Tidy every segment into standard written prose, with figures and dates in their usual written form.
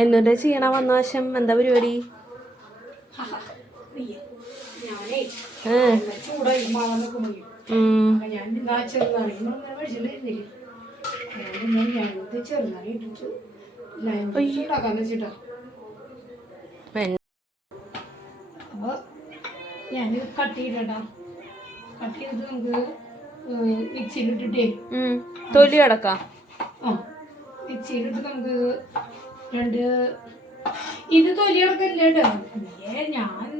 എന്നിട്ട് ചെയ്യണ വന്ന വശം എന്താ പരിപാടി? അപ്പൊ ഞാൻ കട്ട് ചെയ്തിട്ടാ, കട്ട് ചെയ്തിട്ട് നമുക്ക് മിക്സിയിലിട്ടിട്ടേ തൊലി അടക്കാം. മിക്സിയിലിട്ട് നമുക്ക് ഇത് തൊലി അടക്കല്ലേട്ടോ. ഞാൻ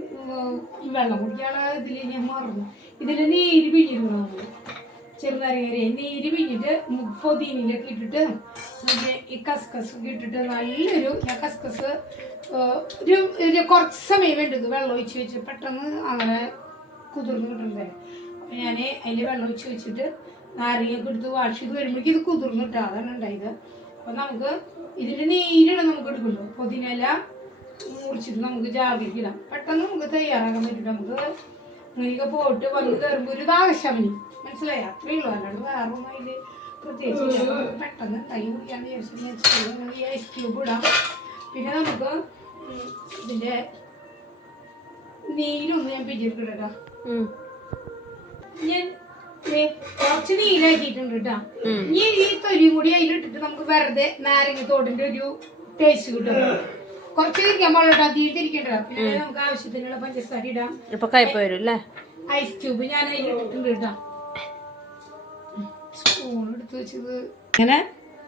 വെള്ളം കുടിക്കാനുള്ള ഇതിൽ ഞാൻ മറന്നു. ഇതിൽ നീര് പിഴിഞ്ഞിടണം നമ്മൾ. ചെറുനാരങ്ങ നീര് പിഴിഞ്ഞിട്ട് പൊതിനയിലൊക്കെ ഇട്ടിട്ട് ഈ കസ്കസൊക്കെ ഇട്ടിട്ട് നല്ലൊരു, ഞാൻ കസ്കസ് ഒരു കുറച്ച് സമയം വേണ്ടത് വെള്ളം ഒഴിച്ച് വെച്ച് പെട്ടെന്ന് അങ്ങനെ കുതിർന്ന് കിട്ടുന്നതല്ലേ. അപ്പം ഞാൻ അതിൽ വെള്ളം ഒഴിച്ച് വെച്ചിട്ട് നാരങ്ങയൊക്കെ എടുത്ത് വാഷ് ചെയ്ത് വരുമ്പോഴേക്കും ഇത് കുതിർന്നിട്ടാ, അതാണ് ഉണ്ടായത്. അപ്പം നമുക്ക് ഇതിൻ്റെ നീരാണ് നമുക്ക് എടുക്കുള്ളൂ. പൊതിനയില മുറിച്ചിട്ട് നമുക്ക് ജാഗിലേക്ക് ഇടാം. പെട്ടെന്ന് നമുക്ക് തയ്യാറാക്കാൻ പറ്റിയിട്ട് നമുക്ക് അങ്ങനെയൊക്കെ പോയിട്ട് വന്ന് കയറുമ്പോൾ ഒരു ദാഹശമനി, മനസ്സിലായി? അത്രയേ ഉള്ളൂ, അല്ലാണ്ട് വേറെ ഒന്നും അതിൽ പ്രത്യേകിച്ച് പെട്ടെന്ന് തൈ കുടിക്കാന്ന് വിചാരിച്ചിട്ട് ഈ ഐസ് ക്യൂബ് ഇടാം. പിന്നെ നമുക്ക് ഇതിൻ്റെ നീരൊന്ന് ഞാൻ പിരിച്ചിട്ടിട്ടാ, ഞാൻ കുറച്ച് നീരാക്കിയിട്ടുണ്ട് കേട്ടാ. ഇനി ഈ തൊലിയും കൂടി അതിലിട്ടിട്ട് നമുക്ക് വെറുതെ നാരങ്ങ തോടിന്റെ ഒരു ടേസ്റ്റ് കിട്ടും. കുറച്ച് തിരിക്കാൻ പാടില്ല, തീ തിരിക്കണ്ട. പിന്നെ നമുക്ക് ആവശ്യത്തിനുള്ള പഞ്ചസാര ഇടാം. ഐസ് ക്യൂബ് ഞാൻ അതിലിട്ടിട്ടുണ്ട് കേട്ടാ. സ്പൂൺ എടുത്ത് വെച്ചത് ഇങ്ങനെ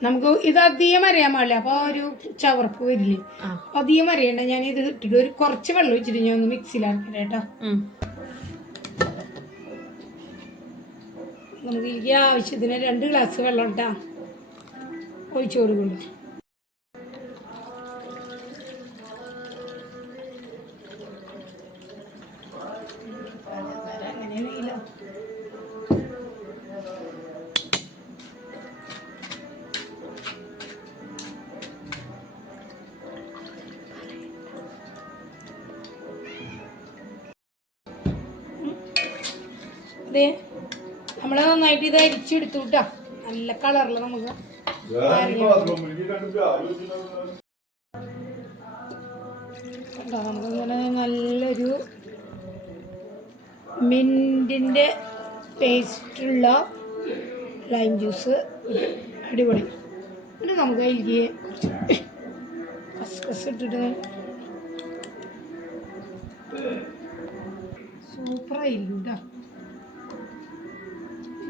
നമുക്ക് ഇത് അധികം അറിയാൻ പാടില്ല, അപ്പൊ ഒരു ചവർപ്പ് വരില്ലേ. അധികം അറിയണ്ട. ഞാൻ ഇത് ഇട്ടിട്ട് ഒരു കുറച്ച് വെള്ളം വെച്ചിട്ട് ഞാൻ ഒന്ന് മിക്സിയിലാക്കില്ല കേട്ടാ. നമുക്ക് ഈ ആവശ്യത്തിന് 2 ഗ്ലാസ് വെള്ളം ഇട്ടാ ഒഴിച്ചു കൊടുക്കുന്നുണ്ട്. അങ്ങനെയാണെങ്കിലോ അതെ, നമ്മള് നന്നായിട്ട് ഇത് അരിച്ചെടുത്തു കേട്ടോ. നല്ല കളറില് നമുക്ക് നമുക്കിങ്ങനെ നല്ലൊരു മിന്റിന്റെ പേസ്റ്റുള്ള ലൈം ജ്യൂസ് അടിപൊളി. പിന്നെ നമുക്ക് അതിലേക്ക് കസ്കസ് ഇട്ടിട്ട് സൂപ്പറായിരിക്കും കേട്ടോ.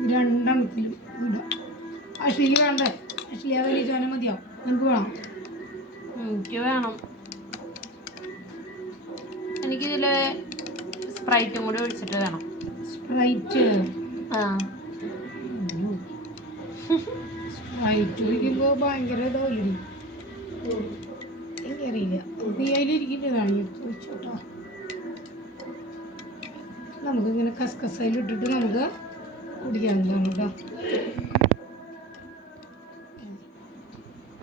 2 എണ്ണത്തിലും ഇടാം. അശ്ലീക്ക് വേണ്ടേ? അശ്ലീ അതല്ലേ ചോന മതിയാവും? എനിക്ക് വേണം. എനിക്ക് വേണം. എനിക്കിതില് സ്പ്രൈറ്റും കൂടി ഒഴിച്ചിട്ട് വേണം. സ്പ്രൈറ്റ് സ്പ്രൈറ്റ് ഒഴിക്കുമ്പോൾ ഭയങ്കര ഇതാവില്ലേ? എനിക്കറിയില്ല. നീ അതിലിരിക്കുന്നതാണ് എടുത്ത് വെച്ചോട്ടോ. നമുക്കിങ്ങനെ കസ്കസയിലിട്ടിട്ട് നമുക്ക് കുടിക്കാവുന്നതാണ് കേട്ടോ.